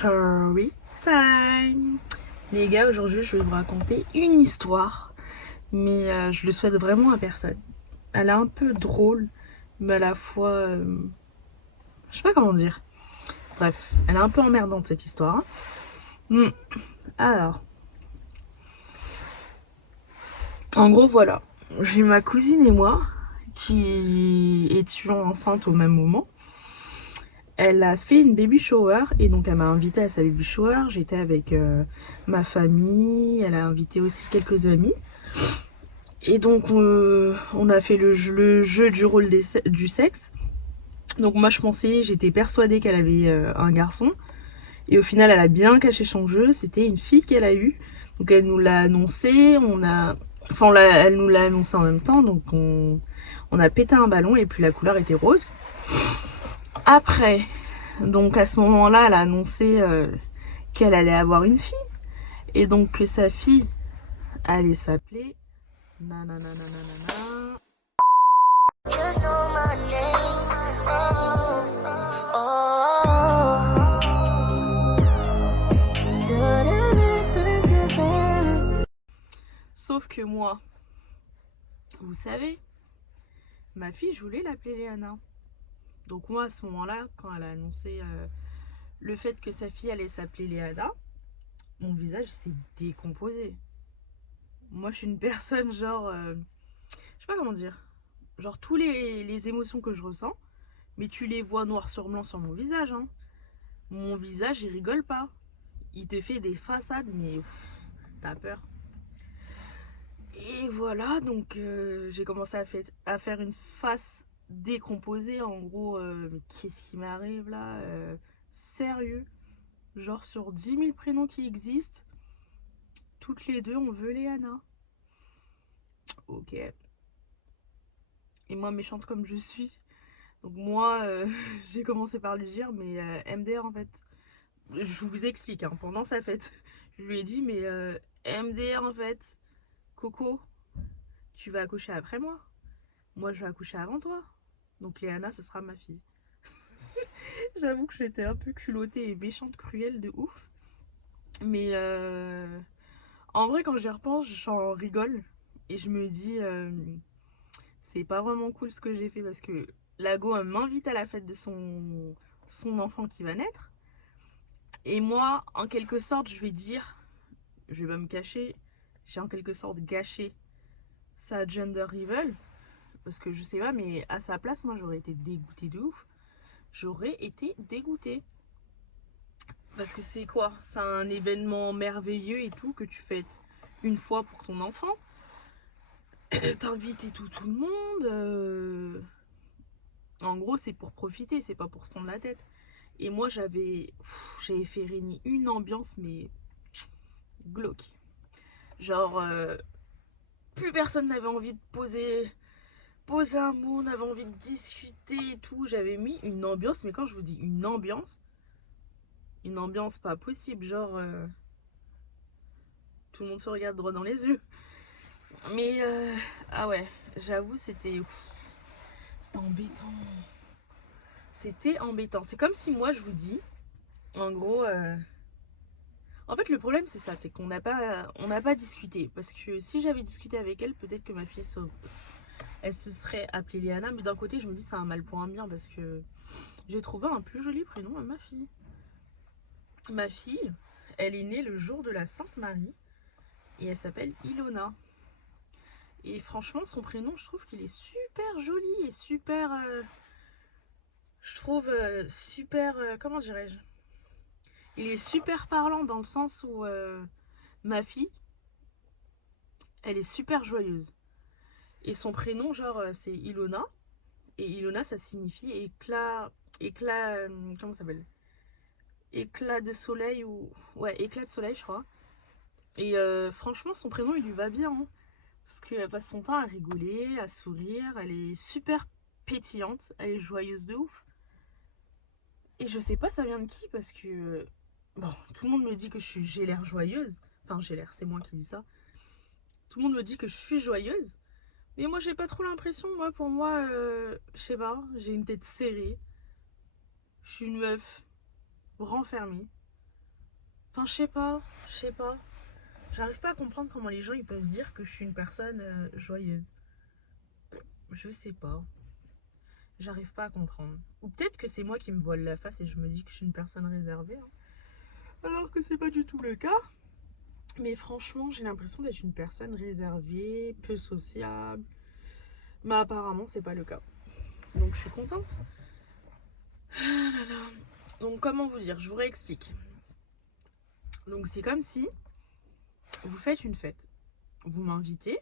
Story time. Les gars, aujourd'hui je vais vous raconter une histoire, mais je le souhaite vraiment à personne. Elle est un peu drôle, mais à la fois, je sais pas comment dire. Bref, elle est un peu emmerdante cette histoire, hein. Alors, en gros voilà, j'ai ma cousine et moi qui étions enceintes au même moment. Elle a fait une baby shower et donc elle m'a invitée à sa baby shower. J'étais avec ma famille, elle a invité aussi quelques amis. Et donc on a fait le jeu du rôle du sexe. Donc moi je pensais, j'étais persuadée qu'elle avait un garçon. Et au final elle a bien caché son jeu, c'était une fille qu'elle a eue. Donc elle nous l'a annoncé, elle nous l'a annoncé en même temps. Donc on a pété un ballon et puis la couleur était rose. Après, donc à ce moment-là, elle a annoncé qu'elle allait avoir une fille. Et donc que sa fille allait s'appeler nanana. Just know my name. Oh, oh. Sauf que moi, vous savez, ma fille, je voulais l'appeler Léana. Donc moi, à ce moment-là, quand elle a annoncé le fait que sa fille allait s'appeler Léana, mon visage s'est décomposé. Moi, je suis une personne genre... je sais pas comment dire. Genre, tous les émotions que je ressens, mais tu les vois noir sur blanc sur mon visage, hein. Mon visage, il rigole pas. Il te fait des façades, mais t'as peur. Et voilà, donc j'ai commencé à faire une face décomposée. En gros, mais qu'est-ce qui m'arrive là sérieux. Genre sur 10 000 prénoms qui existent, toutes les deux, on veut Léana. Ok. Et moi, méchante comme je suis. Donc moi, j'ai commencé par lui dire, mais MDR en fait. Je vous explique, hein, pendant sa fête. Je lui ai dit, mais MDR en fait, Coco, tu vas accoucher après moi. Moi, je vais accoucher avant toi. Donc Léana, ce sera ma fille. J'avoue que j'étais un peu culottée et méchante, cruelle de ouf. Mais en vrai, quand j'y repense, j'en rigole. Et je me dis, c'est pas vraiment cool ce que j'ai fait parce que Lago m'invite à la fête de son enfant qui va naître. Et moi, en quelque sorte, je vais dire, je vais pas me cacher, j'ai en quelque sorte gâché sa gender reveal. Parce que je sais pas, mais à sa place, moi j'aurais été dégoûtée de ouf. J'aurais été dégoûtée. Parce que c'est quoi? C'est un événement merveilleux et tout que tu fêtes une fois pour ton enfant. T'invites et tout le monde. En gros, c'est pour profiter, c'est pas pour se prendre la tête. Et moi, j'avais fait régner une ambiance, mais glauque. Genre, plus personne n'avait envie de poser un mot, n'avait envie de discuter et tout. J'avais mis une ambiance, mais quand je vous dis une ambiance pas possible, genre, tout le monde se regarde droit dans les yeux. Mais, ah ouais, j'avoue, c'était embêtant. C'était embêtant. C'est comme si moi, je vous dis, en gros, en fait, le problème, c'est ça, c'est qu'on n'a pas discuté. Parce que si j'avais discuté avec elle, peut-être que ma fille, elle se serait appelée Léana. Mais d'un côté, je me dis, c'est un mal pour un bien parce que j'ai trouvé un plus joli prénom à ma fille. Ma fille, elle est née le jour de la Sainte Marie et elle s'appelle Ilona. Et franchement, son prénom, je trouve qu'il est super joli et super. Je trouve super. Comment dirais-je? Il est super parlant dans le sens où ma fille, elle est super joyeuse. Et son prénom, genre, c'est Ilona. Et Ilona, ça signifie éclat. Éclat. Comment ça s'appelle? Éclat de soleil ou. Ouais, éclat de soleil, je crois. Et franchement, son prénom, il lui va bien, hein. Parce qu'elle passe son temps à rigoler, à sourire. Elle est super pétillante. Elle est joyeuse de ouf. Et je sais pas, ça vient de qui parce que. Bon, tout le monde me dit que j'ai l'air joyeuse. Enfin, j'ai l'air, c'est moi qui dis ça. Tout le monde me dit que je suis joyeuse. Mais moi, j'ai pas trop l'impression. Moi, pour moi, je sais pas, j'ai une tête serrée. Je suis une meuf renfermée. Enfin, je sais pas. J'arrive pas à comprendre comment les gens ils peuvent dire que je suis une personne joyeuse. Je sais pas. J'arrive pas à comprendre. Ou peut-être que c'est moi qui me voile la face et je me dis que je suis une personne réservée, hein. Alors que c'est pas du tout le cas. Mais franchement, j'ai l'impression d'être une personne réservée, peu sociable. Mais apparemment, c'est pas le cas. Donc je suis contente. Ah là là. Donc comment vous dire? Je vous réexplique. Donc c'est comme si vous faites une fête. Vous m'invitez.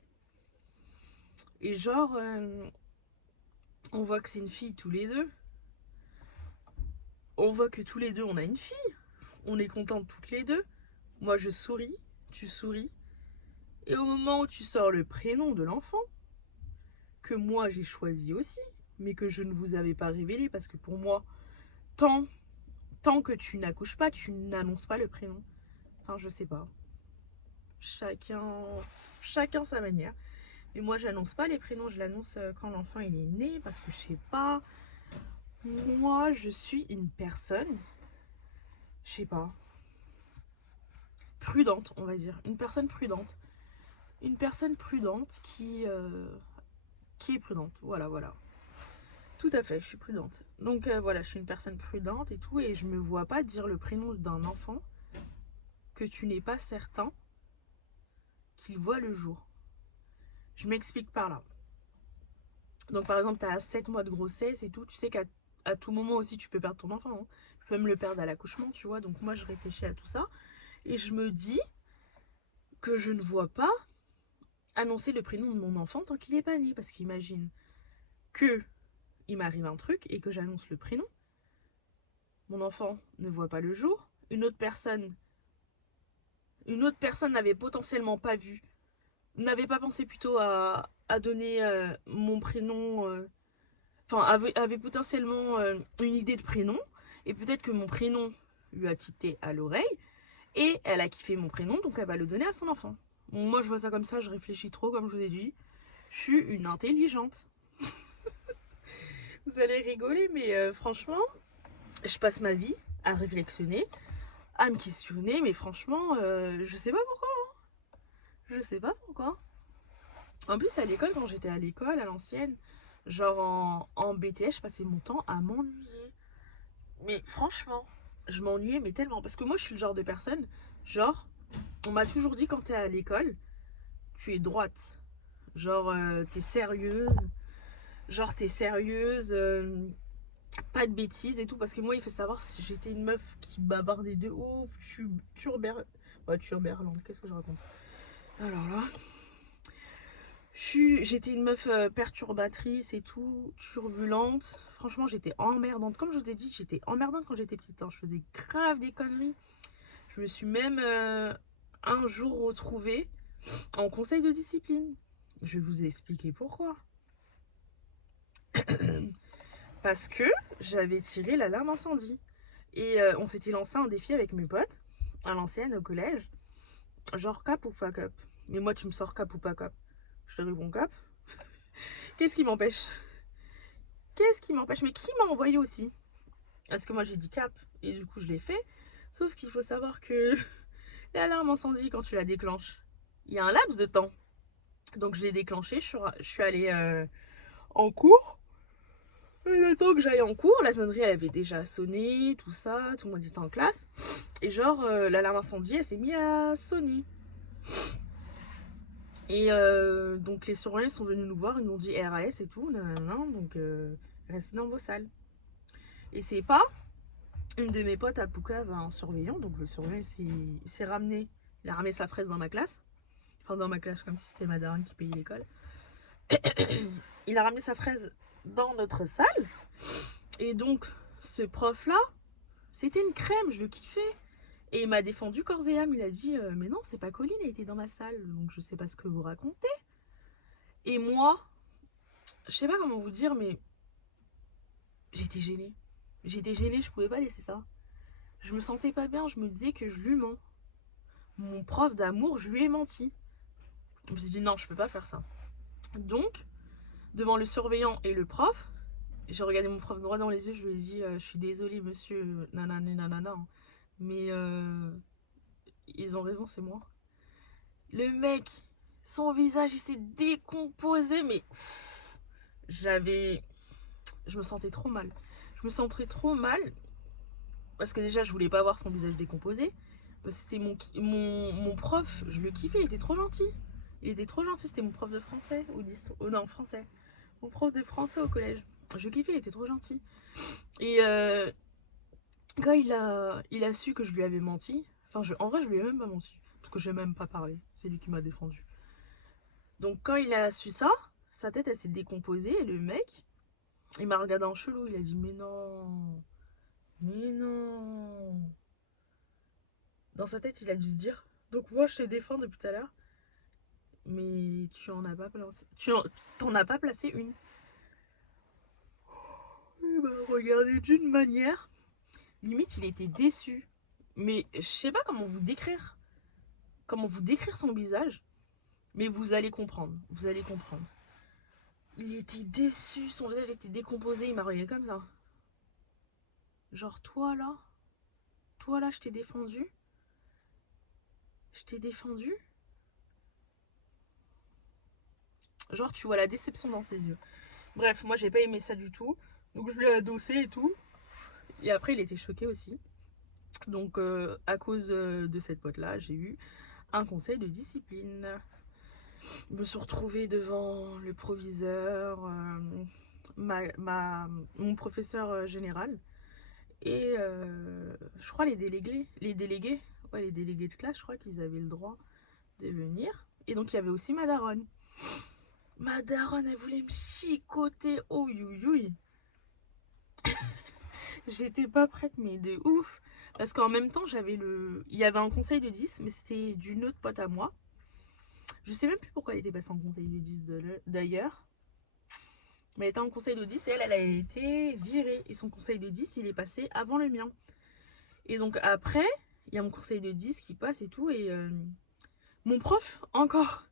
Et genre, on voit que c'est une fille tous les deux. On voit que tous les deux, on a une fille. On est contentes toutes les deux. Moi, je souris, tu souris. Et au moment où tu sors le prénom de l'enfant, que moi j'ai choisi aussi, mais que je ne vous avais pas révélé, parce que pour moi, tant, tant que tu n'accouches pas, tu n'annonces pas le prénom. Enfin, je sais pas. Chacun sa manière. Mais moi, j'annonce pas les prénoms, je l'annonce quand l'enfant il est né, parce que je sais pas. Moi, je suis une personne, je sais pas, prudente, on va dire. Une personne prudente. Une personne prudente qui est prudente. Voilà, voilà. Tout à fait, je suis prudente. Donc voilà, je suis une personne prudente et tout, et je me vois pas dire le prénom d'un enfant que tu n'es pas certain qu'il voit le jour. Je m'explique par là. Donc par exemple, tu as 7 mois de grossesse et tout, tu sais qu'à tout moment aussi tu peux perdre ton enfant, hein. Tu peux même le perdre à l'accouchement, tu vois. Donc moi je réfléchis à tout ça et je me dis que je ne vois pas annoncer le prénom de mon enfant tant qu'il n'est pas né. Parce qu'imagine que il m'arrive un truc et que j'annonce le prénom, mon enfant ne voit pas le jour, une autre personne n'avait potentiellement pas vu, n'avait pas pensé plutôt à donner mon prénom, enfin avait potentiellement une idée de prénom, et peut-être que mon prénom lui a tité à l'oreille, et elle a kiffé mon prénom, donc elle va le donner à son enfant. Bon, moi je vois ça comme ça, je réfléchis trop, comme je vous ai dit, je suis une intelligente. Vous allez rigoler, mais franchement, je passe ma vie à réflexionner, à me questionner, mais franchement, je sais pas pourquoi. Je sais pas pourquoi. En plus, à l'école, quand j'étais à l'école, à l'ancienne, genre en BTS, je passais mon temps à m'ennuyer. Mais franchement, je m'ennuyais, mais tellement. Parce que moi, je suis le genre de personne, genre, on m'a toujours dit quand t'es à l'école, tu es droite. Genre, t'es sérieuse. Genre, t'es sérieuse. Pas de bêtises et tout. Parce que moi, il fait savoir si j'étais une meuf qui bavardait de ouf. Turberlande, qu'est-ce que je raconte? Alors là. J'étais une meuf perturbatrice et tout, turbulente. Franchement, j'étais emmerdante. Comme je vous ai dit, j'étais emmerdante quand j'étais petite, hein. Je faisais grave des conneries. Je me suis même un jour retrouvée en conseil de discipline. Je vous ai expliqué pourquoi. Parce que j'avais tiré l'alarme incendie. Et on s'était lancé un défi avec mes potes, à l'ancienne, au collège. Genre cap ou pas cap. Mais moi, tu me sors cap ou pas cap. Je te réponds cap. Qu'est-ce qui m'empêche? Qu'est-ce qui m'empêche? Mais qui m'a envoyé aussi? Parce que moi j'ai dit cap et du coup je l'ai fait. Sauf qu'il faut savoir que l'alarme incendie, quand tu la déclenches, il y a un laps de temps. Donc je l'ai déclenché, je suis allée en cours. Et le temps que j'aille en cours, la sonnerie elle avait déjà sonné, tout ça, tout le monde était en classe. Et genre l'alarme incendie elle s'est mise à sonner. Et donc les surveillants sont venus nous voir, ils nous ont dit RAS et tout, nanana, donc restez dans vos salles. Et c'est pas une de mes potes à Pouka avait un surveillant, donc le surveillant s'est ramené, il a ramené sa fraise dans ma classe, enfin dans ma classe comme si c'était ma daronne qui payait l'école. Il a ramené sa fraise dans notre salle, et donc ce prof là, c'était une crème, je le kiffais. Et il m'a défendu corps et âme, il a dit mais non c'est pas Colline, elle était dans ma salle, donc je sais pas ce que vous racontez. Et moi, je sais pas comment vous dire, mais j'étais gênée. J'étais gênée, je pouvais pas laisser ça. Je me sentais pas bien, je me disais que je lui mens. Mon prof d'amour, je lui ai menti. Je me suis dit non, je peux pas faire ça. Donc, devant le surveillant et le prof, j'ai regardé mon prof droit dans les yeux, je lui ai dit je suis désolée monsieur, nanana, nanana, mais ils ont raison, c'est moi. Le mec, son visage, il s'est décomposé, mais je me sentais trop mal. Je me sentais trop mal parce que déjà, je voulais pas voir son visage décomposé. C'était mon prof, je le kiffais, il était trop gentil. Il était trop gentil, c'était mon prof de français ou d'histoire. Oh non, français. Mon prof de français au collège. Je le kiffais, il était trop gentil. Et quand il a su que je lui avais menti, enfin, en vrai, je lui ai même pas menti. Parce que j'ai même pas parlé. C'est lui qui m'a défendu. Donc, quand il a su ça, sa tête, elle s'est décomposée. Et le mec, il m'a regardé en chelou. Il a dit, mais non. Mais non. Dans sa tête, il a dû se dire, donc moi, je te défends depuis tout à l'heure. Mais tu en as pas placé. T'en as pas placé une. Il m'a regardé d'une manière. Limite, il était déçu. Mais je sais pas comment vous décrire. Comment vous décrire son visage. Mais vous allez comprendre. Vous allez comprendre. Il était déçu. Son visage était décomposé. Il m'a regardé comme ça. Genre, toi là, je t'ai défendu. Je t'ai défendu. Genre, tu vois la déception dans ses yeux. Bref, moi, j'ai pas aimé ça du tout. Donc, je lui ai adossé et tout. Et après, il était choqué aussi. Donc, à cause de cette pote-là, j'ai eu un conseil de discipline. Je me suis retrouvée devant le proviseur, mon professeur général et je crois les délégués, ouais, les délégués de classe, je crois qu'ils avaient le droit de venir. Et donc, il y avait aussi ma daronne. Ma daronne, elle voulait me chicoter. Oh, youille. J'étais pas prête, mais de ouf. Parce qu'en même temps, il y avait un conseil de 10, mais c'était d'une autre pote à moi. Je sais même plus pourquoi elle était passée en conseil de 10 d'ailleurs. Mais elle était en conseil de 10 et elle a été virée. Et son conseil de 10, il est passé avant le mien. Et donc après, il y a mon conseil de 10 qui passe et tout. Et mon prof, encore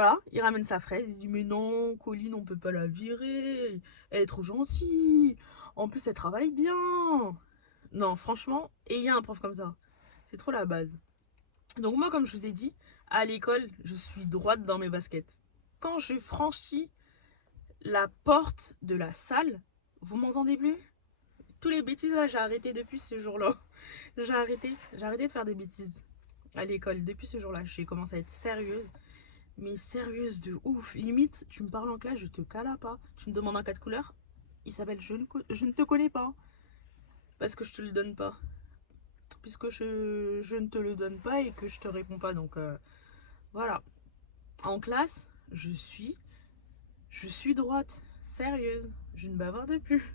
là, il ramène sa fraise. Il dit, mais non, Colline, on peut pas la virer. Elle est trop gentille. En plus, elle travaille bien. Non, franchement, et il y a un prof comme ça. C'est trop la base. Donc moi, comme je vous ai dit, à l'école, je suis droite dans mes baskets. Quand je franchis la porte de la salle, vous m'entendez plus? Tous les bêtises là, j'ai arrêté depuis ce jour-là. J'ai arrêté de faire des bêtises à l'école depuis ce jour-là. J'ai commencé à être sérieuse, mais sérieuse de ouf. Limite, tu me parles en classe, je te cala pas. Tu me demandes un cas de couleur, il s'appelle je ne te connais pas. Parce que je te le donne pas. Puisque je ne te le donne pas et que je te réponds pas. Donc voilà. En classe, je suis droite, sérieuse. Je ne bavarde plus.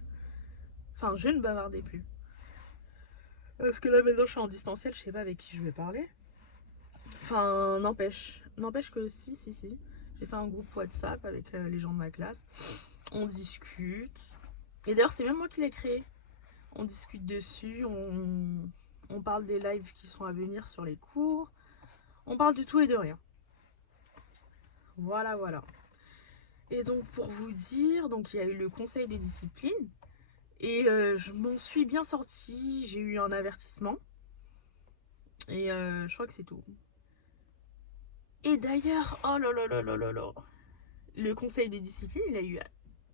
Enfin, je ne bavardais plus. Parce que là, maintenant, je suis en distanciel, je sais pas avec qui je vais parler. Enfin, n'empêche. N'empêche que si. J'ai fait un groupe WhatsApp avec les gens de ma classe. On discute. Et d'ailleurs, c'est même moi qui l'ai créé. On discute dessus, on parle des lives qui sont à venir sur les cours. On parle de tout et de rien. Voilà. Et donc, pour vous dire, donc il y a eu le conseil de discipline. Et je m'en suis bien sortie. J'ai eu un avertissement. Et je crois que c'est tout. Et d'ailleurs, oh là, le conseil de discipline,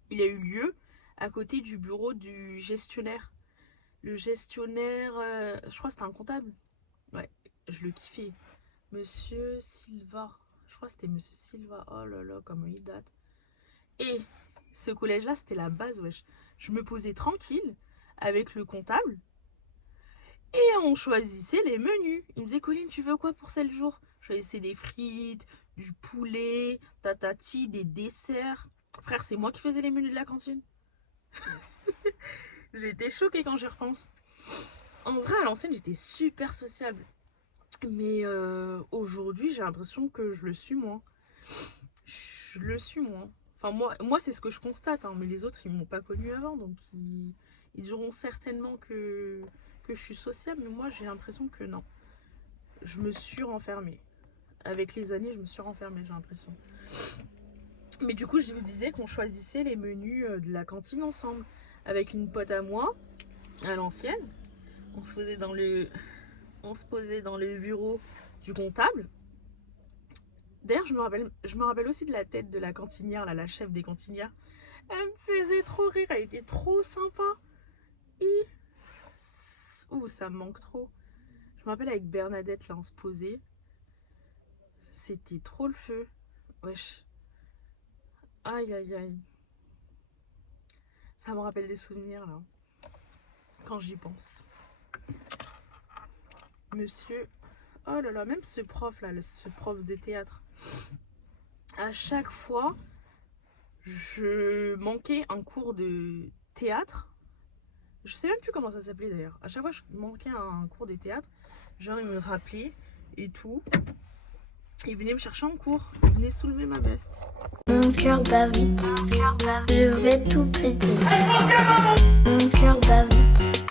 il a eu lieu à côté du bureau du gestionnaire. Le gestionnaire, je crois que c'était un comptable. Ouais, je le kiffais. Monsieur Silva. Je crois que c'était Monsieur Silva. Oh là, comment il date. Et ce collège-là, c'était la base, wesh. Je me posais tranquille avec le comptable et on choisissait les menus. Il me disait, Colline, tu veux quoi pour ce jour? Je choisissais des frites, du poulet, tatati, des desserts. Frère, c'est moi qui faisais les menus de la cantine. J'ai été choquée quand j'y repense. En vrai, à l'ancienne, j'étais super sociable. Mais aujourd'hui, j'ai l'impression que je le suis moins. Je le suis moins. Enfin, moi c'est ce que je constate, hein, mais les autres, ils m'ont pas connu avant, donc ils diront certainement que je suis sociable, mais moi, j'ai l'impression que non. Je me suis renfermée. Avec les années, je me suis renfermée, j'ai l'impression. Mais du coup, je vous disais qu'on choisissait les menus de la cantine ensemble. Avec une pote à moi, à l'ancienne. On se faisait dans le on se posait dans le bureau du comptable. D'ailleurs, je me rappelle aussi de la tête de la cantinière, là, la chef des cantinières. Elle me faisait trop rire, elle était trop sympa. Et... ouh, ça me manque trop. Je me rappelle avec Bernadette, là, on se posait. C'était trop le feu. Wesh. Aïe, aïe, aïe. Ça me rappelle des souvenirs, là. Quand j'y pense. Monsieur... oh là là, même ce prof, là, ce prof de théâtre. À chaque fois, je manquais un cours de théâtre. Je sais même plus comment ça s'appelait d'ailleurs. À chaque fois, je manquais un cours de théâtre. Genre, il me rappelait et tout. Il venait me chercher en cours. Il venait soulever ma veste. Mon cœur bat vite. Je vais tout péter. Mon cœur bat vite.